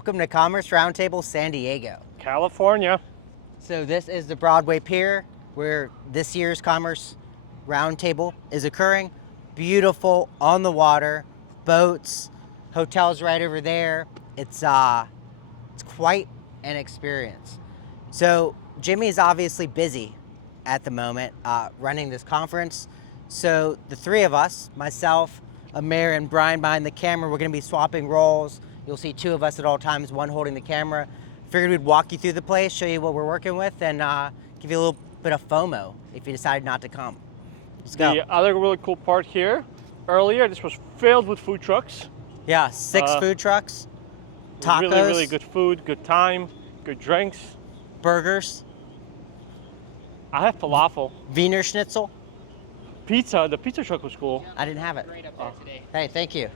Welcome to Commerce Roundtable San Diego, California. So this is the Broadway Pier where this year's Commerce Roundtable is occurring. Beautiful, on the water, boats, hotels right over there. It's quite an experience. So Jimmy is obviously busy at the moment running this conference. So the three of us, myself, Amer, and Bryan behind the camera, we're going to be swapping roles. You'll see two of us at all times, one holding the camera. Figured we'd walk you through the place, show you what we're working with, and give you a little bit of FOMO if you decide not to come. Let's go. The other really cool part here, earlier, this was filled with food trucks. Yeah, 6 food trucks, tacos. Really, really good food, good time, good drinks. Burgers. I had falafel. Wiener Schnitzel. Pizza, the pizza truck was cool. I didn't have it. Right up there today. Hey, thank you.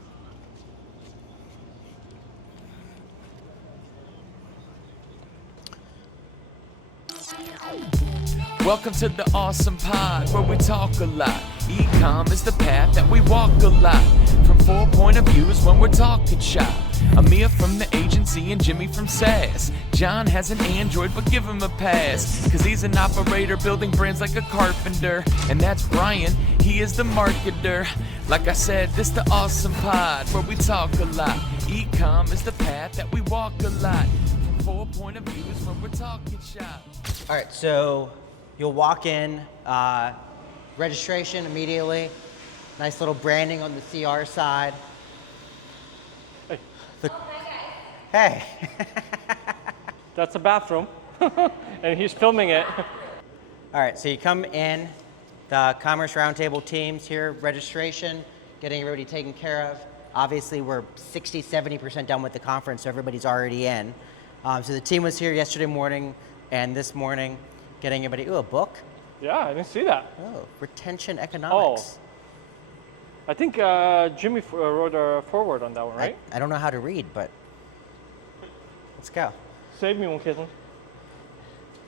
Welcome to the ASOM Pod, where we talk a lot. E-com is the path that we walk a lot. From 4 point of views when we're talking shop. Amer from the agency and Jimmy from SAS. John has an Android, but give him a pass. Cause he's an operator building brands like a carpenter. And that's Bryan, he is the marketer. Like I said, this the ASOM Pod, where we talk a lot. E-com is the path that we walk a lot. From 4 point of views when we're talking shop. All right, so you'll walk in, registration immediately. Nice little branding on the CR side. Hey. Hey. That's a bathroom. And he's filming it. All right, so you come in, the Commerce Roundtable teams here, registration, getting everybody taken care of. Obviously, we're 60, 70% done with the conference, so everybody's already in. So the team was here yesterday morning and this morning, getting everybody, ooh, a book? Yeah, I didn't see that. Oh, retention economics. I think Jimmy wrote a foreword on that one, right? I don't know how to read, but let's go. Save me one, Caitlin.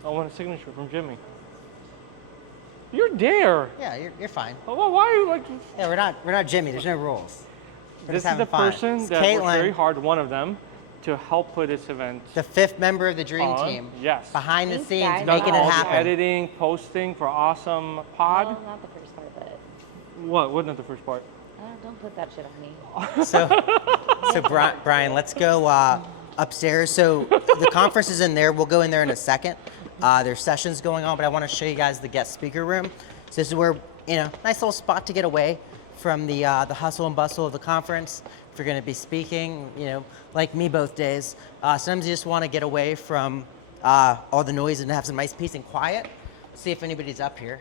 I want a signature from Jimmy. You're there. Yeah, you're fine. Oh, well, why are you like? Yeah, we're not Jimmy. There's no rules. We're This just is the having fun. person It's that worked Caitlin, very hard, one of them, to help put this event the 5th member of the dream on. team. Yes. Behind the Thanks, scenes, guys. making it all the happen. editing, posting for ASOM Pod. Well, not the first part, but What? Wasn't the first part? don't put that shit on me. So Bryan, let's go upstairs. So the conference is in there. We'll go in there in a second. There's sessions going on, but I want to show you guys the guest speaker room. So this is where, nice little spot to get away from the hustle and bustle of the conference. If you're going to be speaking, like me both days, sometimes you just want to get away from all the noise and have some nice peace and quiet. See if anybody's up here.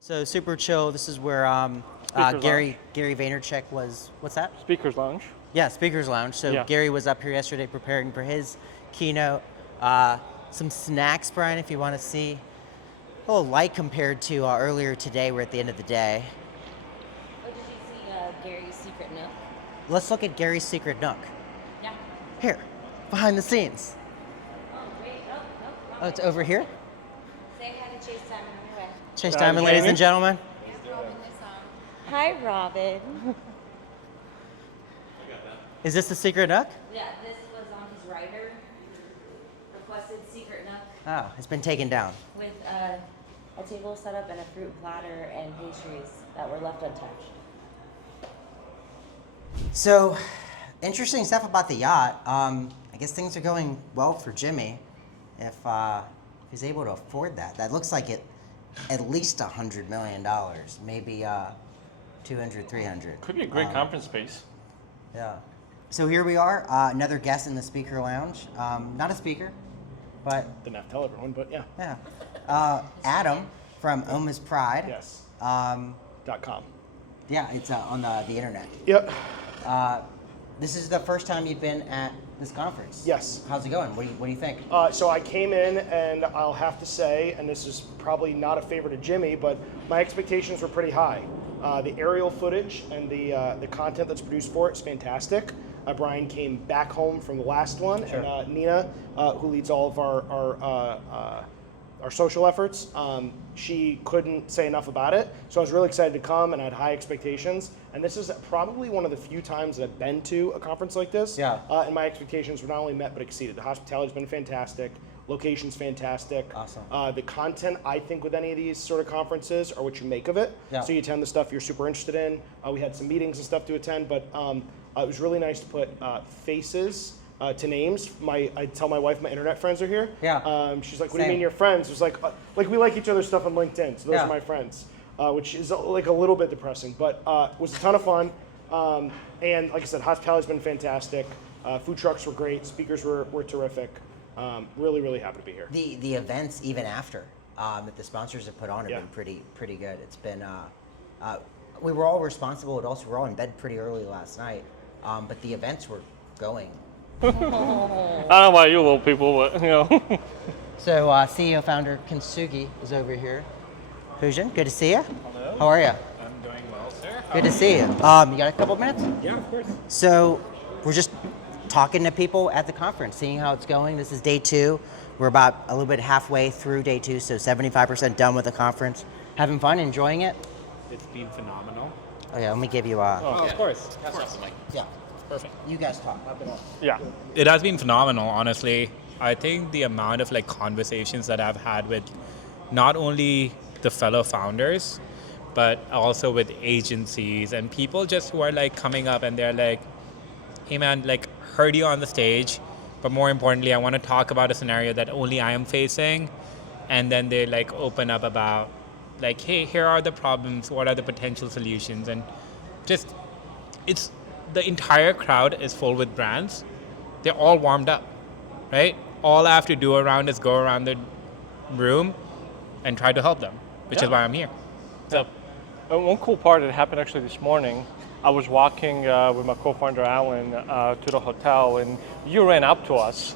So super chill. This is where Gary Vaynerchuk was. What's that? Speakers Lounge. Yeah, Speakers Lounge. So Yeah. Gary was up here yesterday preparing for his keynote. Some snacks, Bryan, if you want to see. A little light compared to earlier today. We're at the end of the day. Oh, did you see Gary's secret nook? Let's look at Gary's secret nook. Yeah. Here, behind the scenes. Oh, wait. Oh, no. Oh, it's over here? Say hi to Chase Diamond on your way. Chase Hi, Diamond, ladies Jamie. and gentlemen. Hi, Robin. Is this the secret nook? Yeah, this was on his rider. Requested secret nook Oh, it's been taken down. with a table set up and a fruit platter and pastries that were left untouched. So, interesting stuff about the yacht. I guess things are going well for Jimmy if he's able to afford that. That looks like it at least $100 million, maybe 200, 300. Could be a great conference space. Yeah. So here we are, another guest in the speaker lounge. Not a speaker, but Didn't have to tell everyone, but yeah. yeah. Adam from Oma's Pride. Yes. Um, .com. yeah, it's on the internet. Yep. This is the first time you've been at this conference. Yes. How's it going? What do you think? So I came in, and I'll have to say, and this is probably not a favor to Jimmy, but my expectations were pretty high. The aerial footage and the content that's produced for it is fantastic. Bryan came back home from the last one, Sure. and Nina, who leads all of our our social efforts. She couldn't say enough about it, so I was really excited to come, and I had high expectations. And this is probably one of the few times that I've been to a conference like this. Yeah. And my expectations were not only met but exceeded. The hospitality's been fantastic. Location's fantastic. Awesome. The content, I think, with any of these sort of conferences are what you make of it. Yeah. So you attend the stuff you're super interested in. We had some meetings and stuff to attend, but it was really nice to put faces to names. I tell my wife my internet friends are here. Yeah. She's like, what do you Same. mean you're friends? It's like we like each other's stuff on LinkedIn, so those Yeah. are my friends, which is like a little bit depressing, but it was a ton of fun. And like I said, hospitality's been fantastic. Food trucks were great. Speakers were terrific. Really, really happy to be here. The events even after that the sponsors have put on have Yeah. been pretty good. It's been we were all responsible, but also we were all in bed pretty early last night. But the events were going. I don't know about you little people, but you know. So CEO founder Kintsugi is over here. Pujan, good to see you. Hello. How are you? I'm doing well, sir. Good to see you. You got a couple minutes? Yeah, of course. So we're just talking to people at the conference, seeing how it's going. This is day 2. We're about a little bit halfway through day 2, so 75% done with the conference. Having fun, enjoying it? It's been phenomenal. Oh yeah, let me give you Of course. yeah. Perfect. You guys talk. Yeah. It has been phenomenal, honestly. I think the amount of conversations that I've had with not only the fellow founders, but also with agencies and people just who are coming up and they're like, hey man, heard you on the stage, but more importantly, I want to talk about a scenario that only I am facing. And then they open up about hey, here are the problems, what are the potential solutions? And just, the entire crowd is full with brands. They're all warmed up, right? All I have to do around is go around the room and try to help them, which is why I'm here. So, One cool part that happened actually this morning, I was walking with my co-founder Alan to the hotel, and you ran up to us.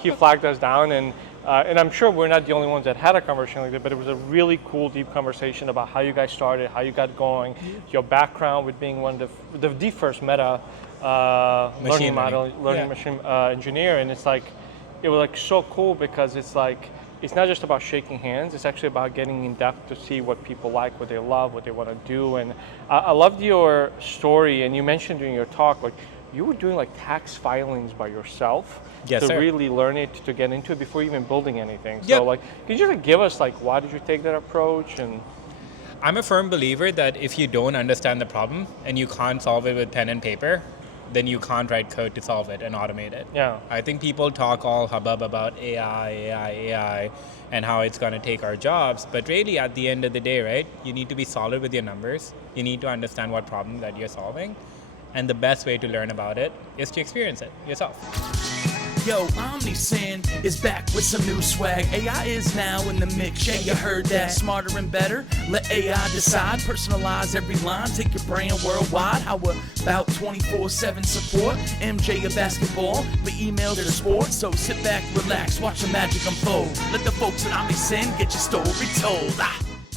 He flagged us down, and I'm sure we're not the only ones that had a conversation like that, but it was a really cool, deep conversation about how you guys started, how you got going, your background with being one of the first meta learning machine engineer, and it was so cool because it's not just about shaking hands, it's actually about getting in depth to see what people like, what they love, what they want to do. And I loved your story, and you mentioned during your talk, you were doing tax filings by yourself to really learn it, to get into it before even building anything. So can you just give us why did you take that approach? And I'm a firm believer that if you don't understand the problem and you can't solve it with pen and paper, then you can't write code to solve it and automate it. Yeah. I think people talk all hubbub about AI, and how it's going to take our jobs. But really, at the end of the day, right, you need to be solid with your numbers. You need to understand what problem that you're solving. And the best way to learn about it is to experience it yourself. Yo, OmniSend is back with some new swag. AI is now in the mix, yeah, you heard that. Smarter and better, let AI decide. Personalize every line, take your brand worldwide. How about 24/7 support? MJ of basketball, we email to the sport. So sit back, relax, watch the magic unfold. Let the folks at OmniSend get your story told.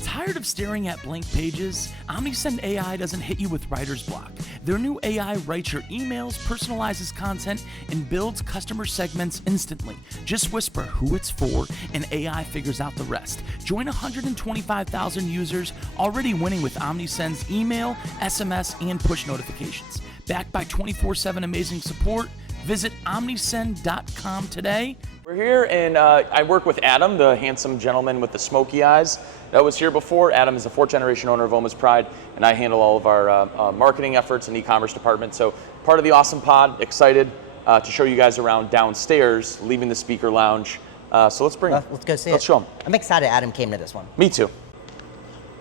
Tired of staring at blank pages? OmniSend AI doesn't hit you with writer's block. Their new AI writes your emails, personalizes content, and builds customer segments instantly. Just whisper who it's for, and AI figures out the rest. Join 125,000 users already winning with OmniSend's email, SMS, and push notifications. Backed by 24/7 amazing support, visit omnisend.com today. We're here, and I work with Adam, the handsome gentleman with the smoky eyes that was here before. Adam is a 4th-generation owner of Oma's Pride, and I handle all of our marketing efforts and e-commerce department. So part of the ASOM Pod, excited to show you guys around downstairs, leaving the speaker lounge. So let's bring them. Let's go see it. Let's show them. I'm excited Adam came to this one. Me too.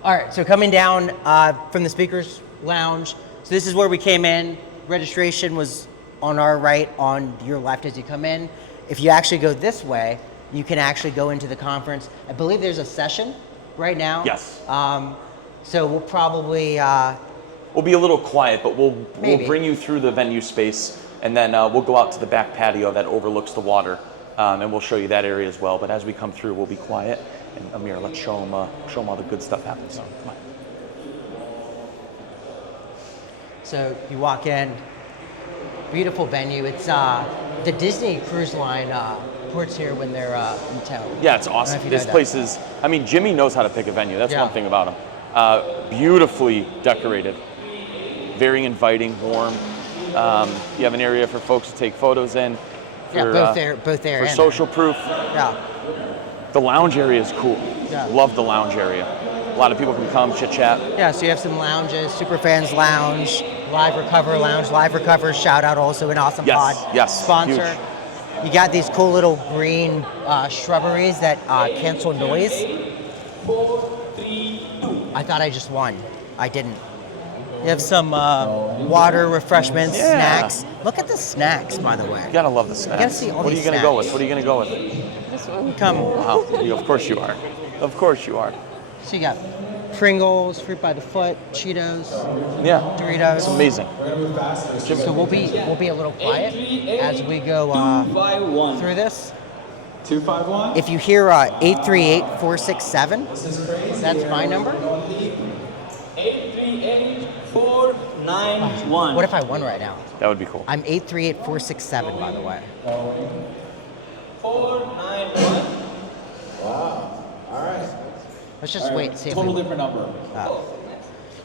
All right, so coming down from the speakers lounge, so this is where we came in. Registration was on our right, on your left as you come in. If you actually go this way, you can actually go into the conference. I believe there's a session right now. Yes. So we'll probably... We'll be a little quiet, but we'll Maybe. bring you through the venue space, and then we'll go out to the back patio that overlooks the water, and we'll show you that area as well. But as we come through, we'll be quiet. And Amer, let's show them all the good stuff happens. So, come on. So you walk in, beautiful venue. It's the Disney Cruise Line airports here when they're in town. Yeah, it's I don't know awesome. if you This know place is, I mean, Jimmy knows how to pick a venue. That's Yeah. one thing about him. Beautifully decorated, very inviting, warm. You have an area for folks to take photos in. For, Yeah, both there for and social proof. Yeah. The lounge area is cool. Yeah. Love the lounge area. A lot of people can come chit chat. Yeah, so you have some lounges, Superfans Lounge, Live Recover Lounge, Live Recover shout out also an ASOM Yes, Pod yes, sponsor. huge. You got these cool little green shrubberies that cancel noise. I thought I just won. I didn't. You have some water, refreshments, Yeah. snacks. Look at the snacks, by the way. You gotta love the snacks. gotta see all what are you these gonna go snacks. with? What are you gonna go with? This one come. Wow, of course you are. Of course you are. So you got Pringles, Fruit by the Foot, Cheetos, Yeah. Doritos. It's amazing. So we'll be a little quiet as we go through this. 251. If you hear 838-467, that's my number. 838-491. What if I won right now? That would be cool. I'm 838-467, by the way. 491. Wow. All right. Let's just wait and see if Total we. different number.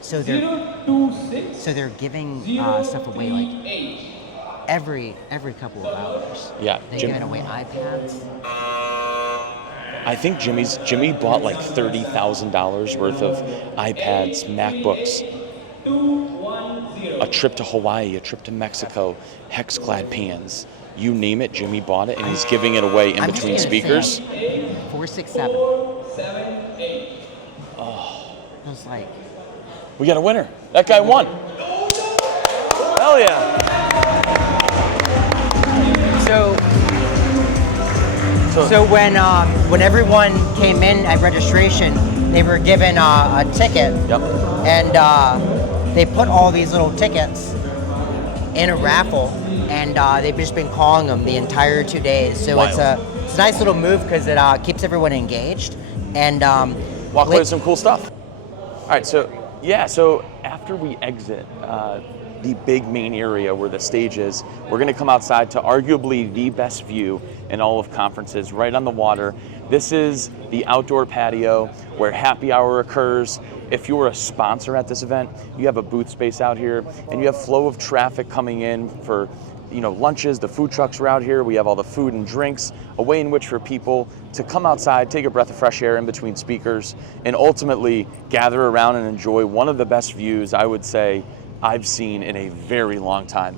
So they're 026. giving stuff away like every couple of hours. Yeah, They're Jim- giving away iPads. I think Jimmy bought like $30,000 worth of iPads, MacBooks, a trip to Hawaii, a trip to Mexico, Hexclad pans. You name it, Jimmy bought it, and he's giving it away in I'm just between gonna speakers. say 467. 478. I was like, We got a winner. That guy won. Hell yeah. So when everyone came in at registration, they were given a ticket, Yep. and they put all these little tickets in a raffle, and they've just been calling them the entire 2 days. So it's a nice little move because it keeps everyone engaged and Walk away with some cool stuff. All right, so after we exit the big main area where the stage is, we're gonna come outside to arguably the best view in all of conferences, right on the water. This is the outdoor patio where happy hour occurs. If you're a sponsor at this event, you have a booth space out here and you have flow of traffic coming in for lunches. The food trucks are out here. We have all the food and drinks, a way in which for people to come outside, take a breath of fresh air in between speakers, and ultimately gather around and enjoy one of the best views I would say I've seen in a very long time.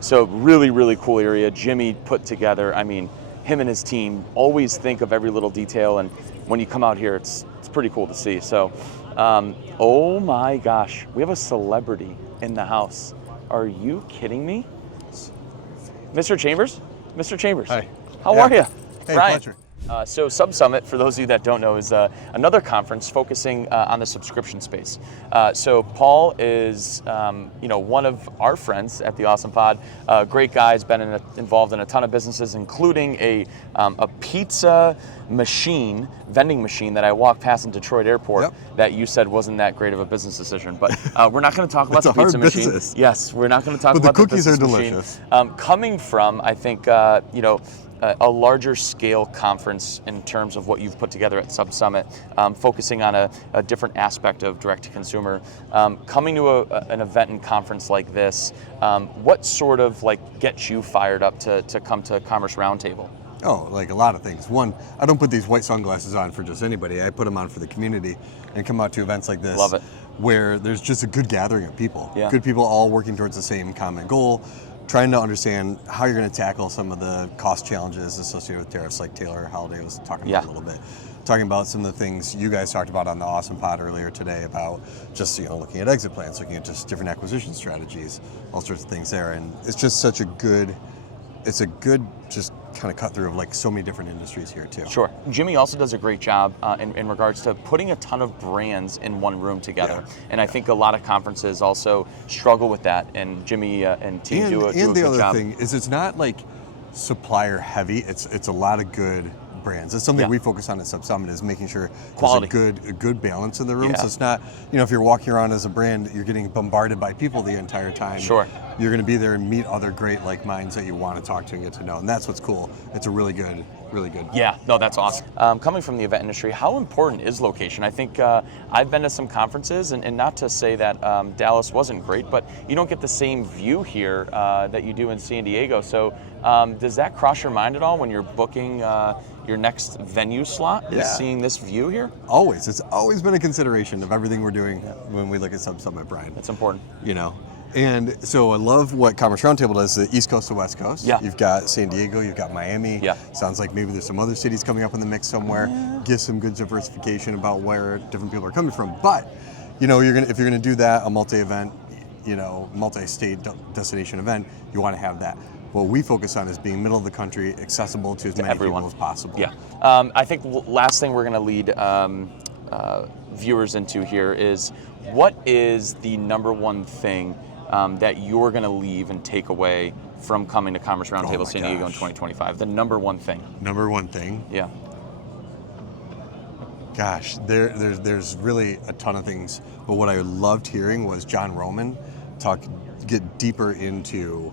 So really, really cool area. Jimmy put together, I mean, him and his team always think of every little detail, and when you come out here, it's pretty cool to see. So, oh my gosh, we have a celebrity in the house. Are you kidding me? Mr. Chambers? Mr. Chambers. Hi. How Yeah. are you? Hey, Brian. pleasure. So SubSummit, for those of you that don't know, is another conference focusing on the subscription space. So Paul is, one of our friends at the ASOM Pod. Great guy, has been involved in a ton of businesses, including a pizza machine, vending machine that I walked past in Detroit Airport. Yep. That you said wasn't that great of a business decision. But we're not going to talk about It's the a hard pizza machine. business. Yes, we're not going to talk But the about the cookies are business machine. delicious. Coming from, I think, a larger scale conference in terms of what you've put together at SubSummit, focusing on a different aspect of direct to consumer. Coming to an event and conference like this, what sort of gets you fired up to come to Commerce Roundtable? Oh, like a lot of things. One, I don't put these white sunglasses on for just anybody. I put them on for the community and come out to events like this. Love it. Where there's just a good gathering of people. Yeah. Good people all working towards the same common goal, trying to understand how you're going to tackle some of the cost challenges associated with tariffs, like Taylor Holiday was talking about a little bit. Talking about some of the things you guys talked about on the ASOM Pod earlier today about just looking at exit plans, looking at just different acquisition strategies, all sorts of things there. And it's just such a good, just kind of cut through of so many different industries here too. Sure. Jimmy also does a great job in regards to putting a ton of brands in one room together. Yeah. And I think a lot of conferences also struggle with that. And Jimmy and team do a good job. And the other thing is it's not supplier heavy. It's a lot of good brands. It's something we focus on at SubSummit is making sure quality. There's a good balance in the room. Yeah. So it's not, if you're walking around as a brand, you're getting bombarded by people the entire time. Sure. you're going to be there and meet other great like minds that you want to talk to and get to know, and that's what's cool. It's a really good. Yeah, no, that's awesome. Coming from the event industry, how important is location? I think I've been to some conferences, and not to say that Dallas wasn't great, but you don't get the same view here that you do in San Diego. So does that cross your mind at all when you're booking your next venue slot? Yeah. Is seeing this view here? Always. It's always been a consideration of everything we're doing when we look at SubSummit, Brian. That's important. You know. And so I love what Commerce Roundtable does, the East Coast to West Coast. Yeah. You've got San Diego, you've got Miami. Yeah. Sounds like maybe there's some other cities coming up in the mix somewhere. Yeah. Give some good diversification about where different people are coming from. But, you know, if you're gonna do that, a multi-event, you know, multi-state destination event, you wanna have that. What we focus on is being middle of the country, accessible to as many everyone. people as possible. Yeah. I think last thing we're gonna lead viewers into here is, what is the number one thing that you're going to leave and take away from coming to Commerce Roundtable San Diego in 2025? The number one thing. Number one thing? Yeah. Gosh, there's really a ton of things, but what I loved hearing was John Roman get deeper into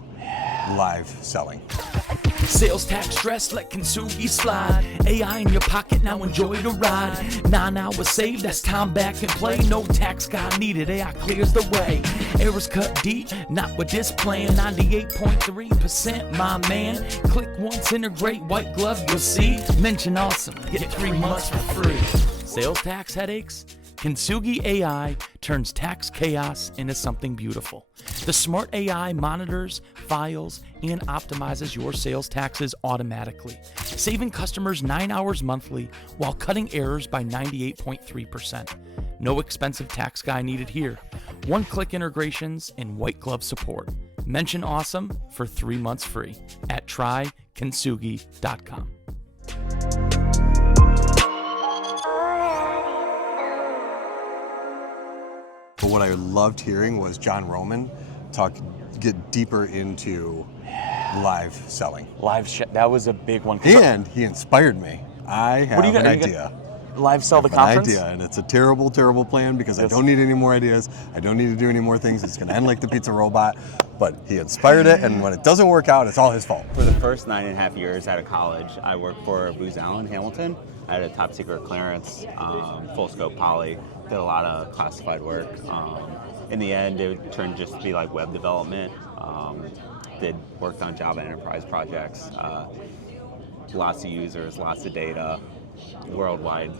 live selling. Sales tax stress, let Kintsugi slide. AI in your pocket, now enjoy the ride. 9 hours saved, that's time back and play. No tax guy needed, AI clears the way. Errors cut deep, not with this plan. 98.3%, my man. Click once, integrate, white glove, you'll see. Mention awesome, get 3 months for free. Sales tax headaches? Kintsugi AI turns tax chaos into something beautiful. The smart AI monitors, files, and optimizes your sales taxes automatically, saving customers 9 hours monthly while cutting errors by 98.3%. No expensive tax guy needed here. One-click integrations and white glove support. Mention awesome for 3 months free at trykintsugi.com. But what I loved hearing was John Roman get deeper into live selling. That was a big one. And he inspired me. I have an idea. Live sell the conference? An idea, and it's a terrible, terrible plan because I don't need any more ideas. I don't need to do any more things. It's going to end like the pizza robot. But he inspired it, and when it doesn't work out, it's all his fault. For the first 9.5 years out of college, I worked for Booz Allen Hamilton. I had a top secret clearance, full scope poly, did a lot of classified work. In the end, it turned just to be like web development. Worked on Java enterprise projects, lots of users, lots of data, worldwide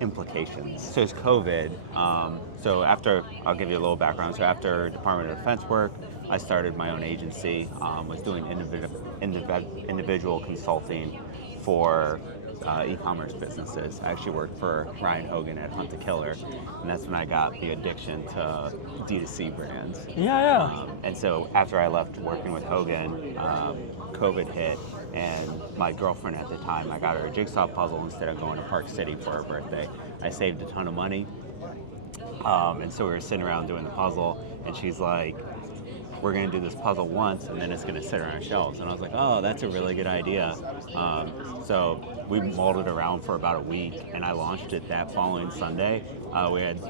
implications. So it's COVID. So I'll give you a little background. So after Department of Defense work, I started my own agency, was doing individual consulting for e-commerce businesses. I actually worked for Ryan Hogan at Hunt the Killer, and that's when I got the addiction to DTC brands. Yeah. And so after I left working with Hogan, COVID hit, and my girlfriend at the time, I got her a jigsaw puzzle instead of going to Park City for her birthday. I saved a ton of money, and so we were sitting around doing the puzzle, and she's like, we're going to do this puzzle once, and then it's going to sit on our shelves. And I was like, oh, that's a really good idea. So we molded around for about a week, and I launched it that following Sunday. We had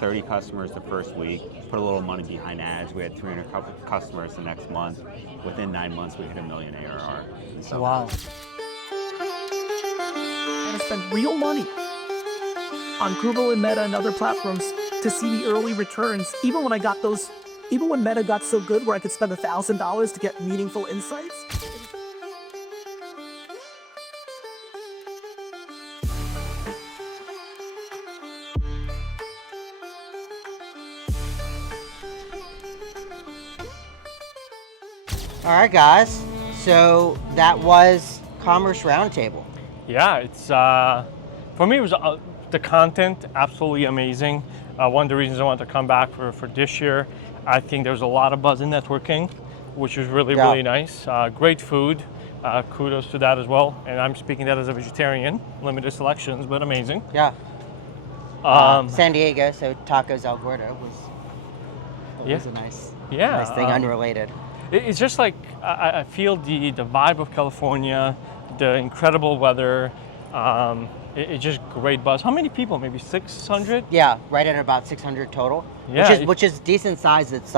30 customers the first week, put a little money behind ads. We had 300 customers the next month. Within 9 months, we hit $1 million ARR. So, wow. And I spent real money on Google and Meta and other platforms to see the early returns, even when Meta got so good where I could spend $1,000 to get meaningful insights. All right, guys. So that was Commerce Roundtable. Yeah, it's for me it was the content absolutely amazing. One of the reasons I wanted to come back for this year. I think there was a lot of buzz in networking, which was really nice. Great food. Kudos to that as well. And I'm speaking that as a vegetarian. Limited selections, but amazing. Yeah. San Diego, so Tacos El Gordo was a nice thing, unrelated. It's just like, I feel the vibe of California, the incredible weather, it's just great buzz. How many people? Maybe 600? Yeah, right at about 600 total. Yeah, which is decent size. It's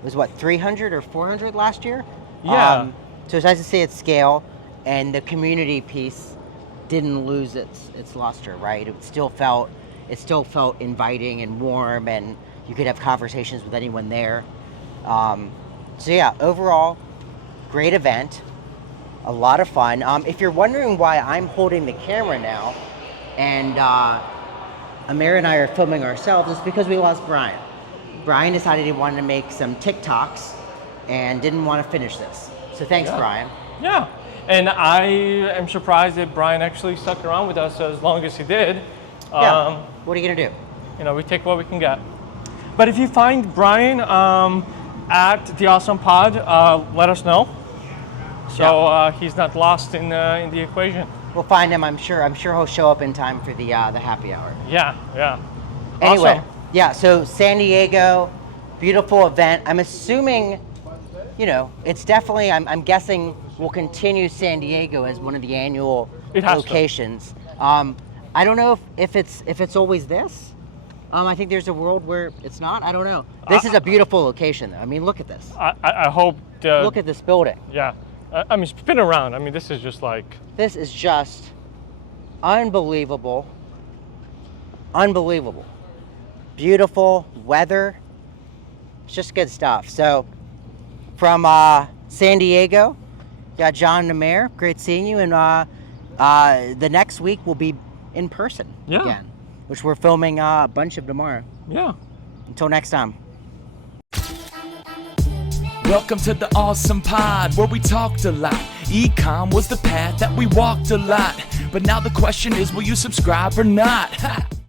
It was what, 300 or 400 last year? Yeah. So it's nice to see its scale, and the community piece didn't lose its luster, right? It still felt inviting and warm, and you could have conversations with anyone there. So yeah, overall, great event, a lot of fun. If you're wondering why I'm holding the camera now, and Amer and I are filming ourselves, it's because we lost Bryan. Bryan decided he wanted to make some TikToks and didn't want to finish this. So thanks, Bryan. Yeah, and I am surprised that Bryan actually stuck around with us as long as he did. Yeah. What are you gonna do? You know, we take what we can get. But if you find Bryan at the ASOM Pod, let us know. So he's not lost in the equation. We'll find him. I'm sure he'll show up in time for the happy hour. Yeah. Anyway, Awesome. yeah. So San Diego, beautiful event. I'm assuming, you know, it's definitely. I'm guessing we'll continue San Diego as one of the annual locations. I don't know if it's always this. I think there's a world where it's not. I don't know. This is a beautiful location, though. I mean, look at this. I hope. Look at this building. Yeah. I mean, spin around. I mean, this is just like. This is just unbelievable. Unbelievable. Beautiful weather. It's just good stuff. So, from San Diego, got John and Amer. Great seeing you. And the next week will be in person again, which we're filming a bunch of tomorrow. Yeah. Until next time. Welcome to the ASOM Pod, where we talked a lot. E-com was the path that we walked a lot. But now the question is, will you subscribe or not?